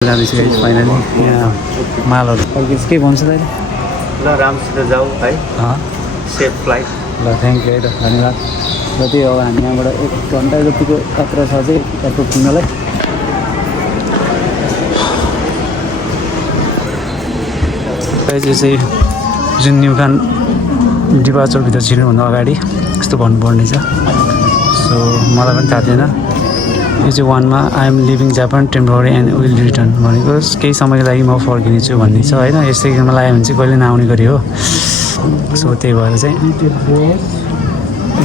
जाँदैछु फाइनली यहाँ मालहरू फर्किन्छ के भन्छ त ल राम्रोसित जाऊ है सेफ फ्लाइट ल थ्याङ्क यू है त धन्यवाद र त्यही हो हामी यहाँबाट 1 घन्टा जतिको यात्रा छ चाहिँ एयरपोर्ट पुग्नलाई चाहिँ जुन न्युकान डिपार्चरभित्र छिर्नुभन्दा अगाडि यस्तो भन्नुपर्ने छ सो मलाई पनि थाहा थिएन यो चाहिँ 1 मा I am living Japan temporary and will return भनेको केही समयको लागि म फर्किनेछु भन्ने छ होइन यस्तै लाग्यो भने चाहिँ कहिले नआउने गरी हो सो त्यही भएर चाहिँ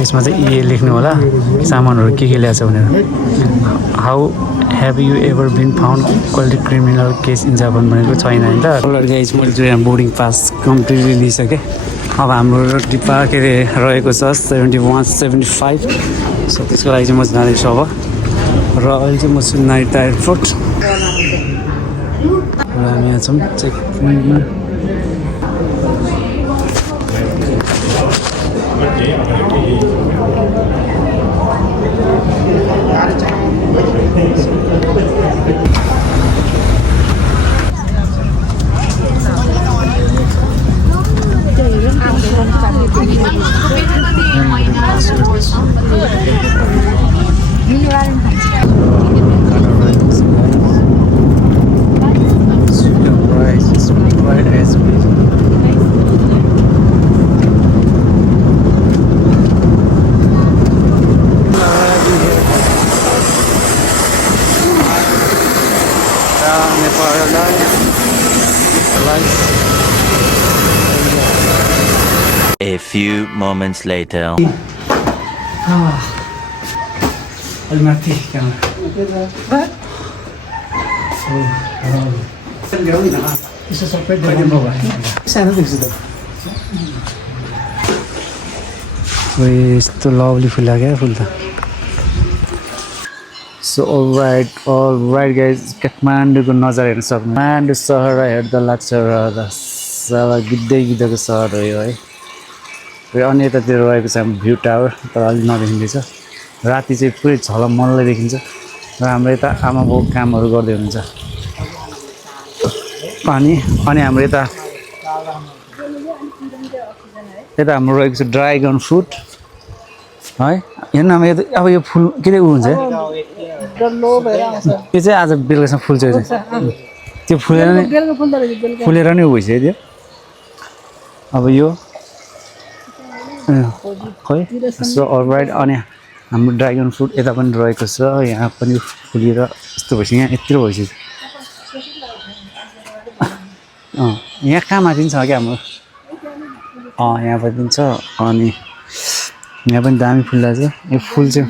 यसमा चाहिँ ए लेख्नु होला सामानहरू के ल्याएको छ भनेर how have you ever been found quality criminal case in Japan भनेको छैन होइन त गाइज मैले चाहिँ यहाँ बोर्डिङ पास कम्प्लिटली लिइसकेँ अब हाम्रो डिपा के अरे रहेको छ 71-75 सो त्यसको लागि चाहिँ म जाँदैछु अब र अहिले चाहिँ म छु नाइट एयरपोर्ट र हामी यहाँ छौँ चेक पोइन्टमा A few moments later. माथि सानो देख्छु त यस्तो लभली फुल लाग्यो फुल त सो अलराइट गाइज काठमाडौँको नजारा हेर्न सक्नु काठमाडौँ सहर हेर्दा लाग्छ र साला गिद्धैको सहर हो यो है र अनि यतातिर रहेको छ हाम्रो भ्यू टावर तर अलिक नदेखिँदैछ राति चाहिँ पुरै झलमल्लै देखिन्छ र हाम्रो यता आमा बाउ कामहरू गर्दै हुनुहुन्छ अनि हाम्रो यता हाम्रो रहेको छ ड्रागन फ्रुट है हेर्न अब यो फुल के ऊ हुन्छ यो चाहिँ आज बेलुकासम्म फुल्छ त्यो फुलेर नै ऊ भइसक्यो त्यो अब यो खै सो अलराइट अनि हाम्रो ड्रागन फ्रुट यता पनि रहेको छ यहाँ पनि फुलेर यस्तो भइसक्यो यहाँ यत्रो भइसक्यो यहाँ कहाँ माथि छ क्या हाम्रो यहाँ पनि छ अनि यहाँ पनि दामी फुलिरहेको छ यो फुल चाहिँ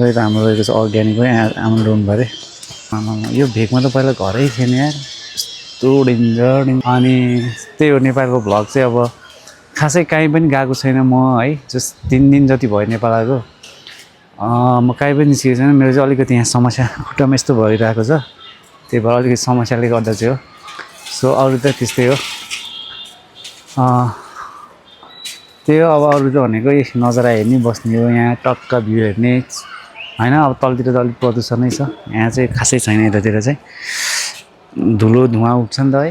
र हाम्रो रहेको छ अर्ग्यानिक हो यहाँ हाम्रो रुमभरि यो भेगमा त पहिला घरै थिएन यार यस्तो डेन्जर अनि त्यही हो नेपालको भ्लग चाहिँ अब खासै कहीँ पनि गएको छैन म है जस्ट 3 दिन जति भयो नेपाल आएको म कहीँ पनि निस्केको छैन मेरो चाहिँ अलिकति यहाँ समस्या खुट्टामा यस्तो भइरहेको छ त्यही भएर अलिकति समस्याले गर्दा चाहिँ हो सो अरू त त्यस्तै हो त्यही हो अब अरू त भनेको नजारा हेर्ने बस्ने हो यहाँ टक्क भ्यू हेर्ने होइन अब तलतिर त अलिक प्रदूषणै छ यहाँ चाहिँ खासै छैन यतातिर चाहिँ धुलो धुवा उठ्छ नि त है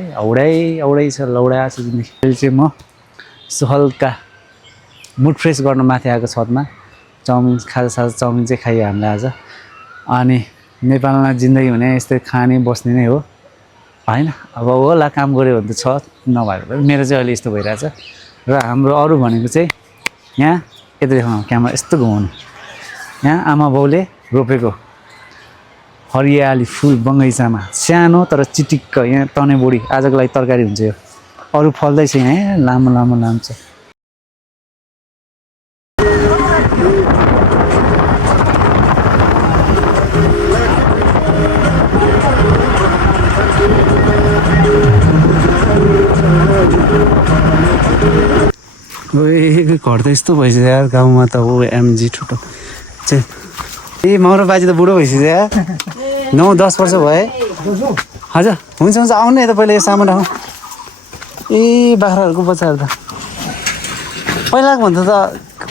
औडै छ लौडा छ जिन्दगी अहिले चाहिँ म सो हल्का मुड फ्रेस गर्न माथि आएको छतमा चाउमिन खाजा चाउमिन चाहिँ खाइयो हामीले आज अनि नेपालमा जिन्दगी भने यस्तै खाने बस्ने नै हो होइन अब होला काम गऱ्यो भने त छ नभएर मेरो चाहिँ अहिले यस्तो भइरहेछ र हाम्रो अरू भनेको चाहिँ यहाँ यता देखाउनु क्यामेरा यस्तो घुमाउनु यहाँ आमा बाउले रोपेको हरियाली फुल बगैँचामा सानो तर चिटिक्क यहाँ तने बोडी आजको लागि तरकारी हुन्छ यो अरू फल्दैछ यहाँ लामो छ घर त यस्तो भइसक्यो यार गाउँमा त हो एमजी ठुलो चाहिँ मौरो बाजे त बुढो भइसक्यो यार 9-10 वर्ष भयो हजुर हुन्छ आउनु न यता पहिला यो सामान राखौँ बाख्राहरूको बच्चाहरू त पहिलाको भन्दा त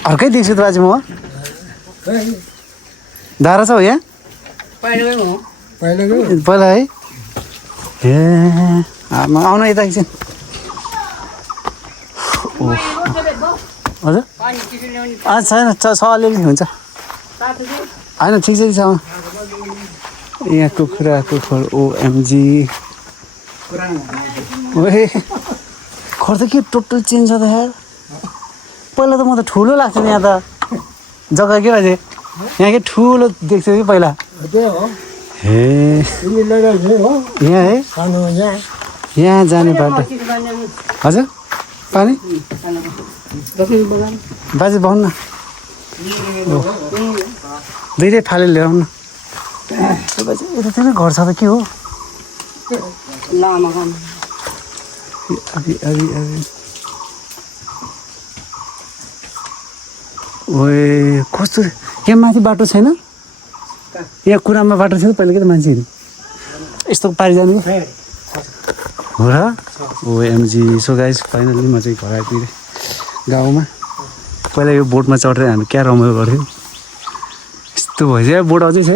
अर्कै देख्छु त बाजे म धारा छ हो यहाँ पहिला है ए आउन यता एकछिन हजुर छैन छ अलिअलि हुन्छ होइन ठिक छ यहाँ कुखुराको खोर ओएमजी ओए घर त के टोटल चेन्ज छ त यार पहिला त म त ठुलो लाग्थ्यो नि यहाँ त जग्गा के बाजे यहाँ के ठुलो देख्थ्यो कि पहिला हे यहाँ है यहाँ जाने बाटो हजुर पानी बाजे भन्नु न दुइटै फाले ल्याउनु बाजे यतातिर घर छ त के हो ओए कस्तो यहाँ माथि बाटो छैन यहाँ कुरामा बाटो छ पहिला के त मान्छेहरू यस्तो पारि जानु हो र ओएमजी सो गाइस फाइनली म चाहिँ घर आइपुगेँ गाउँमा पहिला यो बोटमा चढेर हामी क्या रमाइलो गर्थ्यौँ यस्तो भइसक्यो बोट अझै छ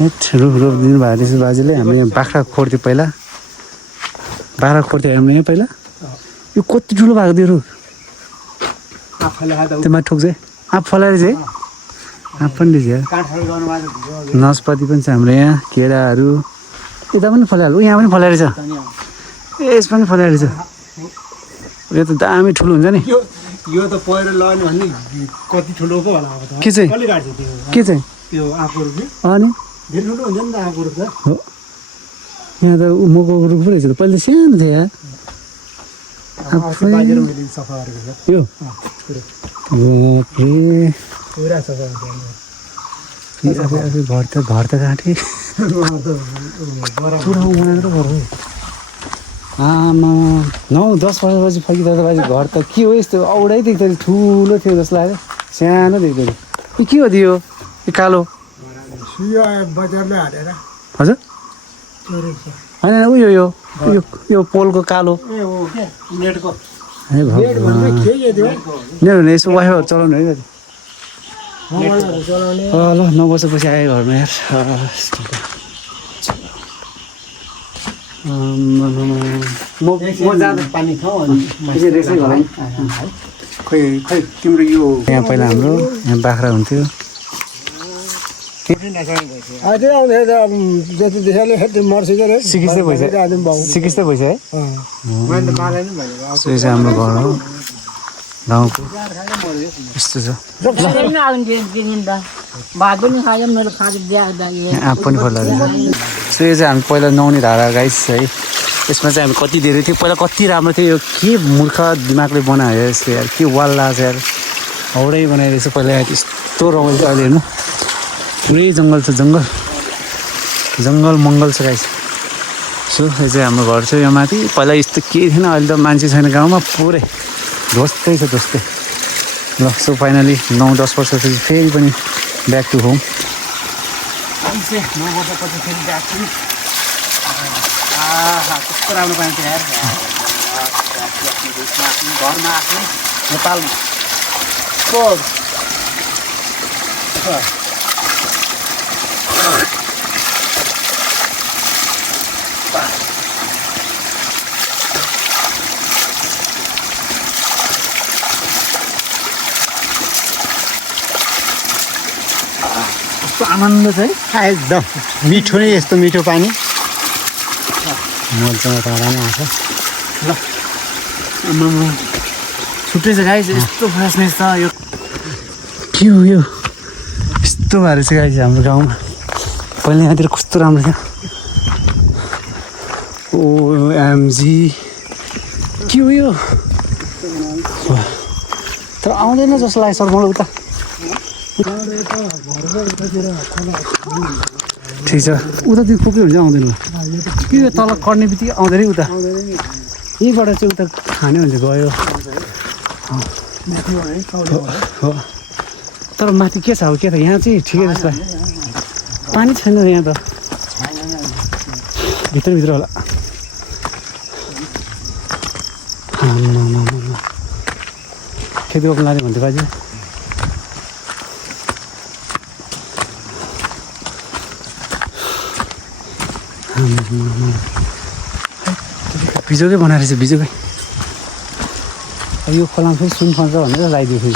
है रुख रोप दिनुभएको रहेछ बाजेले हामी यहाँ बाख्रा खोर्थ्यो पहिला बाख्रा खोर्थ्यो हामी यहाँ पहिला यो कति ठुलो भएको थियो रुख त्यो माथि ठोक्छ आँप फलाएर चाहिँ आँप पनि रहेछ नासपाती पनि छ हाम्रो यहाँ केराहरू यता पनि फलाइहाल्नु यहाँ पनि फलाएर छ यस पनि फलाएर छ यो त दामी ठुलो हुन्छ नि यो त पहिरो लग्यो भने कति ठुलो पो होला अब त के चाहिँ के चाहिँ त्यो आँपहरू अनि धेरै ठुलो हुन्छ नि त आँपहरू त हो यहाँ त मको रुख पो रहेछ त पहिला सानो थियो यार बाजेर मैले सफा गरेको छ यो बाफ्रे पुरा सफा आफै घर त काटेँ पुरा उमारेर घर हो आमा 9-10 वर्षपछि फर्किँदा त बाजे घर त के हो यस्तो औडै देख्दै ठुलो थियो जस्तो लाग्यो सानो देख्दै यो के हो त्यो यो कालो बजारले हालेर हजुर होइन उयो यो यो पोलको कालो ए हो के नेटको है भगवान् नेट भने यसो वाइफाईहरू चलाउनु है दाजु ल 9 वर्षपछि आयो घरमा यार म जाँदा पानी खाऊ अनि खै तिम्रो यो यहाँ पहिला हाम्रो यहाँ बाख्रा हुन्थ्यो अझै आउँदै जति देखाले हेर्दै मर्छ के सिकिस्तै भइसक्यो है मैले त मारेन भनेको सो यो चाहिँ हाम्रो घर हो गाउँको यस्तो छ आँप पनि फल्दा सो यो चाहिँ हामी पहिला नुहाउने धारा गाइस है यसमा चाहिँ हामी कति धेरै थियो पहिला कति राम्रो थियो यो के मूर्ख दिमागले बनायो यसले यार के वाल लाग्छ यार हौडै बनाइरहेछ पहिला यस्तो रमाइलो अहिले हेर्नु पुरै जङ्गल छ जङ्गल मङ्गल छ गाइस सो यो चाहिँ हाम्रो घर छ यो माथि पहिला यस्तो केही थिएन अहिले त मान्छे छैन गाउँमा पुरै ध्वस्तै छ ध्वस्तै ल सो फाइनली 9-10 वर्षपछि फेरि पनि ब्याक टु होम 9 वर्षपछि फेरि ब्याक टु कस्तो राम्रो पाइन्छ यार घरमा आफ्नो नेपालमा कस्तो आनन्द छ है एकदम मिठो नै यस्तो मिठो पानी मजामा तारामा आउँछ ल छुट्टै छ गाइस यस्तो फ्रेसनेस छ यो के हो यो यस्तो भएर चाहिँ गाइस हाम्रो गाउँमा पहिला यहाँतिर कस्तो राम्रो थियो ओएमजी के हो यो तर आउँदैन जस्तो लाग्यो सर मलाई उता ठिक छ उतातिर खोपी हुन्छ आउँदैन कि यो तल कड्ने बित्तिकै आउँदैन उता यहीँबाट चाहिँ उता खाने हुन्छ गयो हो तर माथि के छ अब के त यहाँ चाहिँ ठिकै जस्तो पानी छैन यहाँ त भित्रभित्र होला खेती रोप्नु लाने भन्थ्यो बाजे बिजोकै बनाएर चाहिँ बिजोकै यो खोलामा फेरि सुन फल्छ भनेर लगाइदियो फेरि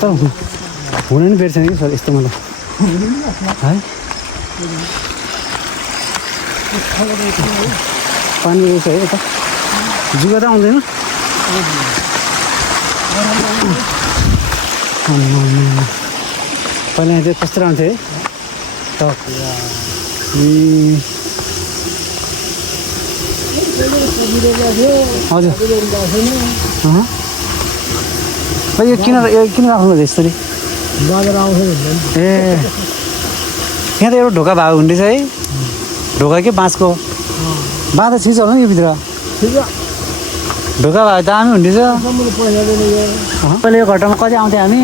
तर हुन नि बेर्छ कि सर यस्तो मलाई है पानी रहेछ है यता जुगा त आउँदैन पहिला चाहिँ कस्तो आउँथ्यो है टक हजुर यो किन राख्नुभयो यसरी बाँदर आउँछ ए यहाँ त एउटा ढोका भएको हुँदैछ है ढोका के बाँसको बाँदर छिर्छ होला नि यो भित्र ढोका भएको दामी हुँदैछ पहिला यो घटामा कति आउँथ्यो हामी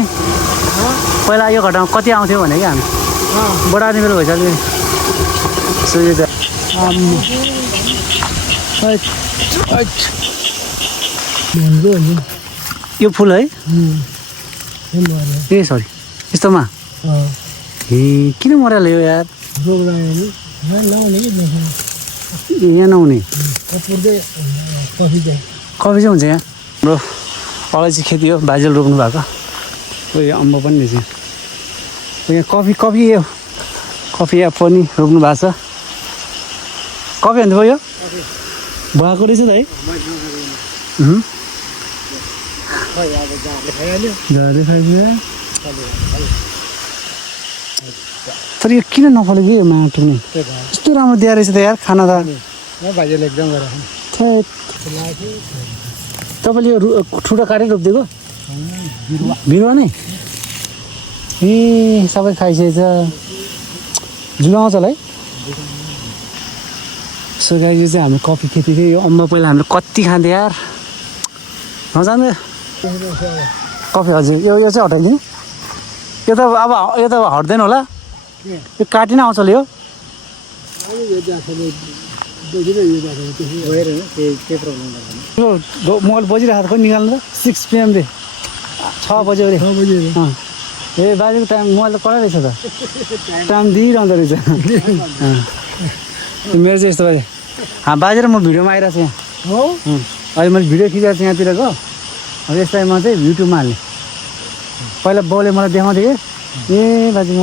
पहिला यो घटामा कति आउँथ्यो भने कि हामी बढार्ने बेला भइसक्यो यो फुल है ए सरी यस्तोमा ए किन मराले हो यार यहाँ नहुने कफी चाहिँ हुन्छ यहाँ हाम्रो अलैँची खेती हो बाजेले रोप्नु भएको यो अम्बो पनि रहेछ यहाँ कफी यो कफी यहाँ पनि रोप्नु भएको छ कफी हान्नु भयो भएको रहेछ त है तर यो किन नफलेको यो माटो नि यस्तो राम्रो दिएर रहेछ त यार खाना त भाइले एकदम गरेर तपाईँले यो ठुलो काटेर रोपिदिएको बिरुवा नै ए सबै खाइसकेछ जुलाउँछ होला है सो गाई यो चाहिँ हाम्रो कफी खेती थियो यो अम्बा पहिला हामीले कति खान्थ्यो यार नजानु कफी हजुर यो चाहिँ हटाइदिनु यो त अब हट्दैन होला यो काटिन आउँछ होला यो मोबाइल बजिरहेको खोइ निकाल्नु त 6 PM रे 6 बज्यो अरे ए बाजेको टाइम मोबाइल त कडा रहेछ त टाइम दिइरहँदो रहेछ मेरो चाहिँ यस्तो बाजे बाजे र म भिडियोमा आइरहेको छु यहाँ हो अहिले मैले भिडियो खिचेको छु यहाँतिरको अब यसलाई म चाहिँ युट्युबमा हाल्ने पहिला बाउले मलाई देखाउँथ्यो कि ए बाजे म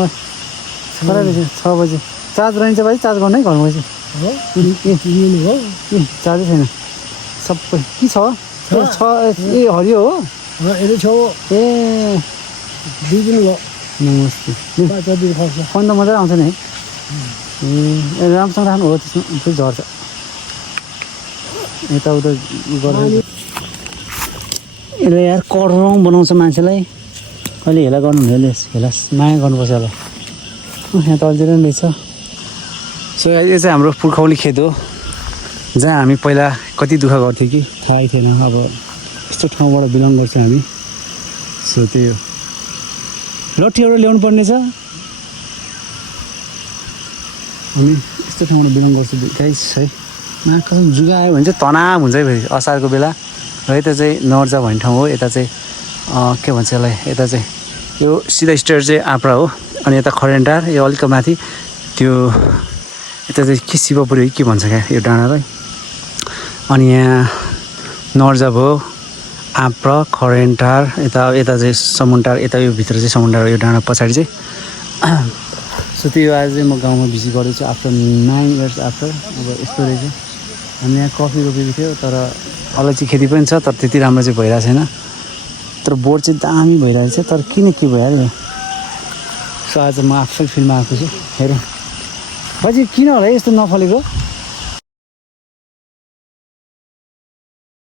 कडा रहेछ 6 बजी चार्ज रहन्छ बाजे चार्ज गर्नै घरमा गएपछि हो चार्जै छैन सबै के छ ए हरियो हो यदि छौ ए 2 दिन भयो नमस्ते 5 दिन खर्च फोन त मजाले आउँछ नि है ए राम्रोसँग राख्नु हो त्यसमा फेरि झर्छ यताउता गर्दा यसले यार करौँ बनाउँछ मान्छेलाई कहिले हेला गर्नु हुने हेला माया गर्नुपर्छ होला यहाँ तलतिर पनि रहेछ सो यो चाहिँ हाम्रो पुर्खौली खेत हो जहाँ हामी पहिला कति दुःख गर्थ्यौँ कि थाहै थिएन अब यस्तो ठाउँबाट बिलङ गर्छौँ हामी सो त्यही हो लट्ठीहरू ल्याउनु पर्ने छ हामी यस्तो ठाउँबाट बिलङ गर्छौँ गाइस है कसम जुगा आयो भने चाहिँ तनाव हुन्छ है फेरि असारको बेला र यता चाहिँ नर्जा भन्ने ठाउँ हो यता चाहिँ के भन्छ यसलाई यता चाहिँ यो सिधा स्टेयर चाहिँ आँप्रा हो अनि यता खरेन्टार यो अलिक माथि त्यो यता चाहिँ के शिवपुरी के भन्छ क्या यो डाँडालाई अनि यहाँ नर्जा भयो आँप्रा खरेन्टार यता चाहिँ समुन्टार यता यो भित्र चाहिँ समुन्टार यो डाँडा पछाडि चाहिँ सो त्यो आज चाहिँ म गाउँमा भिजिट गर्दैछु आफ्टर 9 इयर्स आफ्टर अब यस्तो रहेछ हामी यहाँ कफी रोपेको थियो तर अलैँची खेती पनि छ तर त्यति राम्रो चाहिँ भइरहेको छैन तर बोट चाहिँ दामी भइरहेको छ तर किन के भइहाल्यो सो आज म आफै फिल्डमा आएको छु हेरौँ बाजे किन होला यस्तो नफलेको